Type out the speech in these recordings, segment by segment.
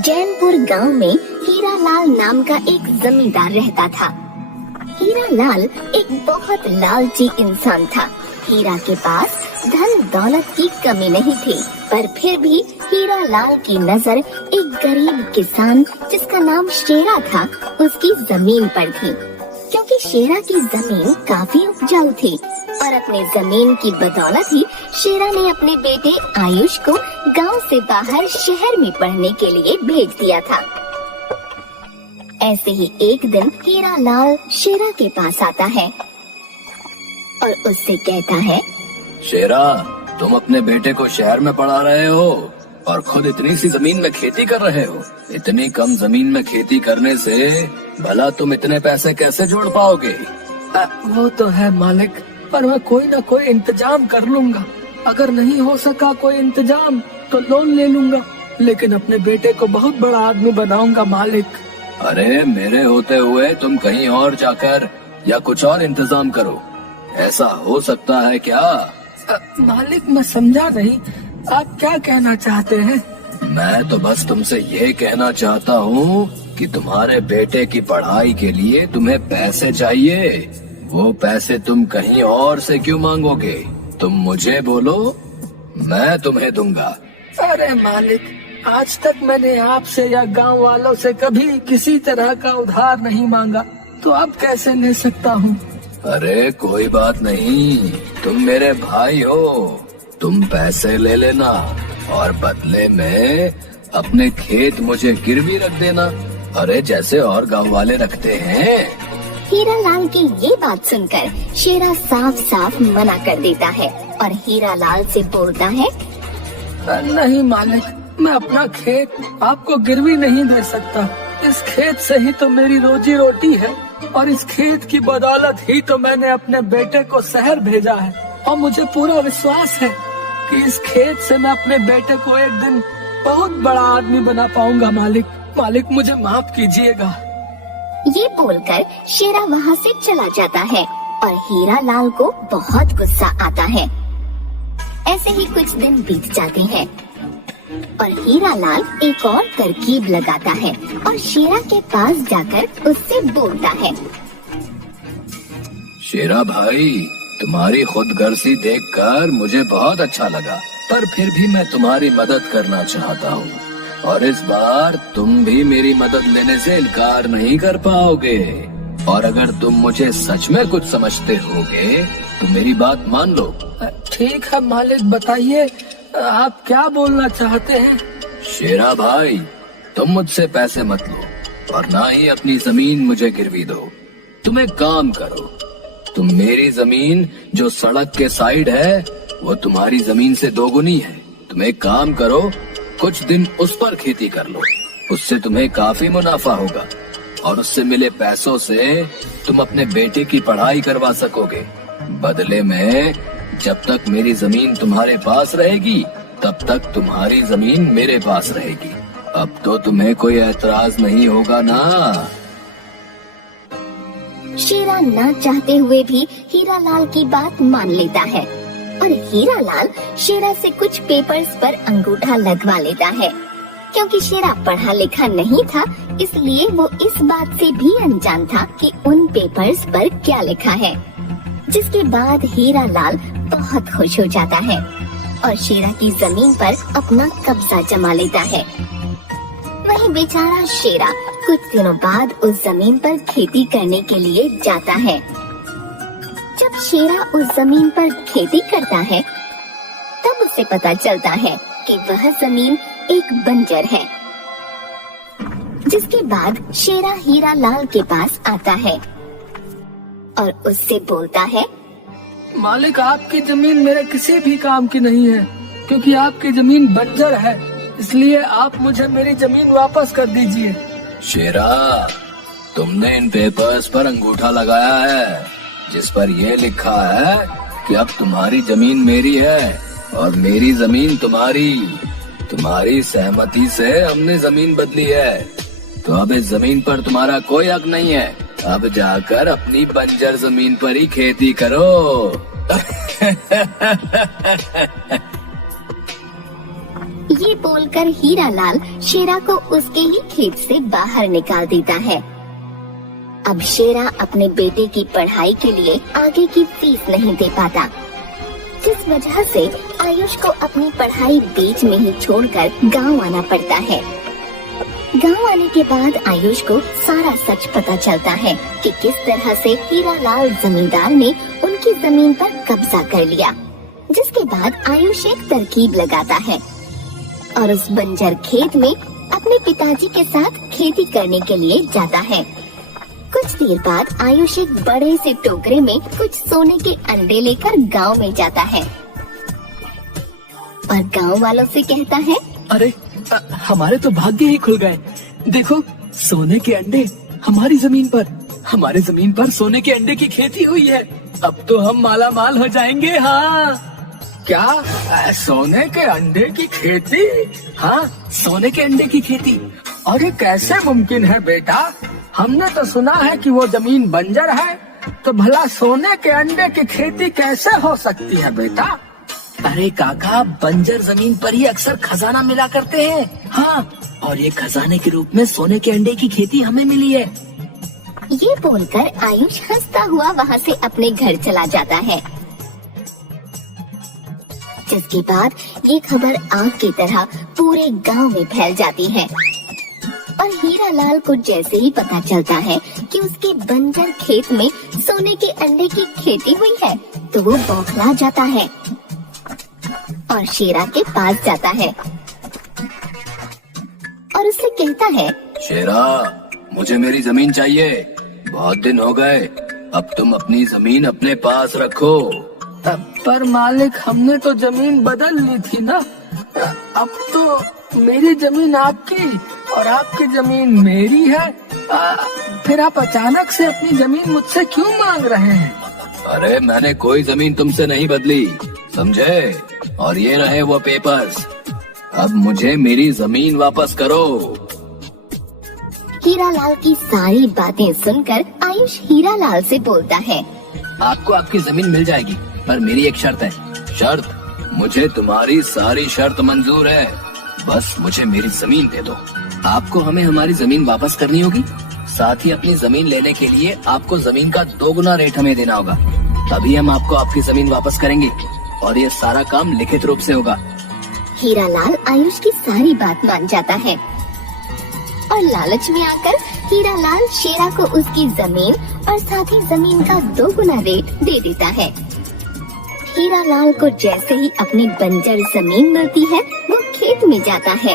जैनपुर गांव में हीरा लाल नाम का एक जमींदार रहता था। हीरा लाल एक बहुत लालची इंसान था। हीरा के पास धन दौलत की कमी नहीं थी, पर फिर भी हीरा लाल की नजर एक गरीब किसान जिसका नाम शेरा था उसकी जमीन पर थी, क्योंकि शेरा की जमीन काफी उपजाऊ थी और अपने जमीन की बदौलत ही शेरा ने अपने बेटे आयुष को गांव से बाहर शहर में पढ़ने के लिए भेज दिया था। ऐसे ही एक दिन हीरा लाल शेरा के पास आता है और उससे कहता है, शेरा, तुम अपने बेटे को शहर में पढ़ा रहे हो और खुद इतनी सी जमीन में खेती कर रहे हो। इतनी कम जमीन में खेती करने से भला तुम इतने पैसे कैसे जोड़ पाओगे? वो तो है मालिक, पर मैं कोई ना कोई इंतजाम कर लूंगा। अगर नहीं हो सका कोई इंतजाम तो लोन ले लूंगा, लेकिन अपने बेटे को बहुत बड़ा आदमी बनाऊंगा मालिक। अरे मेरे होते हुए तुम कहीं और जाकर या कुछ और इंतजाम करो, ऐसा हो सकता है क्या? मालिक मैं समझा नहीं, आप क्या कहना चाहते हैं? मैं तो बस तुमसे ये कहना चाहता हूँ कि तुम्हारे बेटे की पढ़ाई के लिए तुम्हें पैसे चाहिए। वो पैसे तुम कहीं और से क्यों मांगोगे? तुम मुझे बोलो, मैं तुम्हें दूंगा। अरे मालिक, आज तक मैंने आपसे या गांव वालों से कभी किसी तरह का उधार नहीं मांगा, तो अब कैसे ले सकता हूँ? अरे कोई बात नहीं, तुम मेरे भाई हो, तुम पैसे ले लेना और बदले में अपने खेत मुझे गिरवी रख देना। अरे जैसे और गांव वाले रखते हैं। हीरा लाल की ये बात सुनकर शेरा साफ साफ मना कर देता है और हीरा लाल से बोलता है, नहीं मालिक, मैं अपना खेत आपको गिरवी नहीं दे सकता। इस खेत से ही तो मेरी रोजी रोटी है और इस खेत की बदौलत ही तो मैंने अपने बेटे को शहर भेजा है, और मुझे पूरा विश्वास है कि इस खेत से मैं अपने बेटे को एक दिन बहुत बड़ा आदमी बना पाऊंगा। मालिक मुझे माफ कीजिएगा। ये बोलकर शेरा वहाँ से चला जाता है और हीरा लाल को बहुत गुस्सा आता है। ऐसे ही कुछ दिन बीत जाते हैं और हीरा लाल एक और तरकीब लगाता है और शेरा के पास जाकर उससे बोलता है, शेरा भाई, तुम्हारी खुदगर्जी देखकर मुझे बहुत अच्छा लगा, पर फिर भी मैं तुम्हारी मदद करना चाहता हूँ और इस बार तुम भी मेरी मदद लेने से इनकार नहीं कर पाओगे। और अगर तुम मुझे सच में कुछ समझते होगे तो मेरी बात मान लो। ठीक है मालिक, बताइए आप क्या बोलना चाहते हैं? शेरा भाई, तुम मुझसे पैसे मत लो और ना ही अपनी जमीन मुझे गिरवी दो। तुम एक काम करो, तुम मेरी जमीन जो सड़क के साइड है वो तुम्हारी जमीन से दोगुनी है। तुम एक काम करो, कुछ दिन उस पर खेती कर लो, उससे तुम्हें काफी मुनाफा होगा और उससे मिले पैसों से तुम अपने बेटे की पढ़ाई करवा सकोगे। बदले में जब तक मेरी जमीन तुम्हारे पास रहेगी तब तक तुम्हारी जमीन मेरे पास रहेगी। अब तो तुम्हें कोई ऐतराज नहीं होगा ना? शेरा ना चाहते हुए भी हीरा लाल की बात मान लेता है और हीरा लाल शेरा से कुछ पेपर्स पर अंगूठा लगवा लेता है। क्योंकि शेरा पढ़ा लिखा नहीं था, इसलिए वो इस बात से भी अनजान था कि उन पेपर्स पर क्या लिखा है। जिसके बाद हीरा लाल बहुत खुश हो जाता है और शेरा की जमीन पर अपना कब्जा जमा लेता है। वही बेचारा शेरा कुछ दिनों बाद उस जमीन पर खेती करने के लिए जाता है। जब शेरा उस जमीन पर खेती करता है तब उसे पता चलता है कि वह जमीन एक बंजर है। जिसके बाद शेरा हीरा लाल के पास आता है और उससे बोलता है, मालिक, आपकी जमीन मेरे किसी भी काम की नहीं है, क्योंकि आपकी जमीन बंजर है, इसलिए आप मुझे मेरी जमीन वापस कर दीजिए। शेरा, तुमने इन पेपर्स पर अंगूठा लगाया है जिस पर यह लिखा है कि अब तुम्हारी जमीन मेरी है और मेरी जमीन तुम्हारी। तुम्हारी सहमति से हमने जमीन बदली है, तो अब इस जमीन पर तुम्हारा कोई हक नहीं है। अब जाकर अपनी बंजर जमीन पर ही खेती करो। ये बोलकर हीरालाल शेरा को उसके ही खेत से बाहर निकाल देता है। अब शेरा अपने बेटे की पढ़ाई के लिए आगे की फीस नहीं दे पाता, जिस वजह से आयुष को अपनी पढ़ाई बीच में ही छोड़कर गांव आना पड़ता है। गांव आने के बाद आयुष को सारा सच पता चलता है कि किस तरह से हीरालाल जमींदार ने उनकी जमीन पर कब्जा कर लिया। जिसके बाद आयुष एक तरकीब लगाता है और उस बंजर खेत में अपने पिताजी के साथ खेती करने के लिए जाता है। कुछ देर बाद आयुष एक बड़े से टोकरे में कुछ सोने के अंडे लेकर गांव में जाता है और गांव वालों से कहता है, अरे हमारे तो भाग्य ही खुल गए। देखो, सोने के अंडे हमारी जमीन पर, हमारे जमीन पर सोने के अंडे की खेती हुई है। अब तो हम माला माल हो जाएंगे। हाँ, क्या सोने के अंडे की खेती? हाँ, सोने के अंडे की खेती। अरे कैसे मुमकिन है बेटा? हमने तो सुना है कि वो जमीन बंजर है, तो भला सोने के अंडे की खेती कैसे हो सकती है बेटा? अरे काका, बंजर जमीन पर ही अक्सर खजाना मिला करते हैं। हाँ, और ये खजाने के रूप में सोने के अंडे की खेती हमें मिली है। ये बोलकर आयुष हंसता हुआ वहाँ से अपने घर चला जाता है। जिसके बाद ये खबर आग की तरह पूरे गांव में फैल जाती है और हीरालाल को जैसे ही पता चलता है कि उसके बंजर खेत में सोने के अंडे की खेती हुई है, तो वो बौखला जाता है और शेरा के पास जाता है और उससे कहता है, शेरा, मुझे मेरी जमीन चाहिए। बहुत दिन हो गए, अब तुम अपनी जमीन अपने पास रखो। पर मालिक, हमने तो जमीन बदल ली थी ना। अब तो मेरी जमीन आपकी और आपकी जमीन मेरी है। फिर आप अचानक से अपनी जमीन मुझसे क्यों मांग रहे हैं? अरे मैंने कोई जमीन तुमसे नहीं बदली, समझे? और ये रहे वो पेपर्स। अब मुझे मेरी जमीन वापस करो। हीरालाल की सारी बातें सुनकर आयुष हीरालाल से बोलता है, आपको आपकी जमीन मिल जाएगी, पर मेरी एक शर्त है। शर्त? मुझे तुम्हारी सारी शर्त मंजूर है, बस मुझे मेरी जमीन दे दो। आपको हमें हमारी जमीन वापस करनी होगी, साथ ही अपनी जमीन लेने के लिए आपको जमीन का 2 गुना रेट हमें देना होगा। तभी हम आपको आपकी जमीन वापस करेंगे और ये सारा काम लिखित रूप से होगा। हीरालाल आयुष की सारी बात मान जाता है और लालच में आकर हीरालाल शेरा को उसकी जमीन और साथ ही जमीन का 2 गुना रेट दे देता है। हीरालाल को जैसे ही अपनी बंजर जमीन मिलती है, वो खेत में जाता है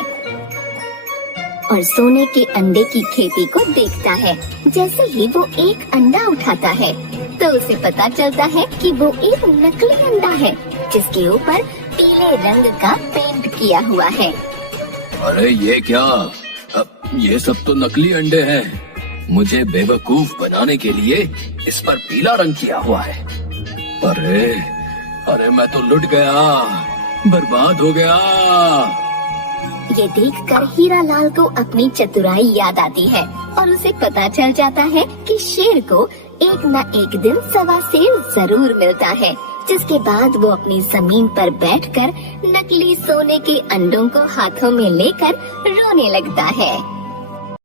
और सोने के अंडे की खेती को देखता है। जैसे ही वो एक अंडा उठाता है, तो उसे पता चलता है कि वो एक नकली अंडा है, जिसके ऊपर पीले रंग का पेंट किया हुआ है। अरे ये क्या? ये सब तो नकली अंडे हैं। मुझे बेवकूफ बनाने के लिए इस पर पीला रंग किया हुआ है। अरे मैं तो लुट गया, बर्बाद हो गया। ये देखकर हीरालाल को अपनी चतुराई याद आती है और उसे पता चल जाता है कि शेर को एक न एक दिन सवा शेर जरूर मिलता है। जिसके बाद वो अपनी जमीन पर बैठकर नकली सोने के अंडों को हाथों में लेकर रोने लगता है।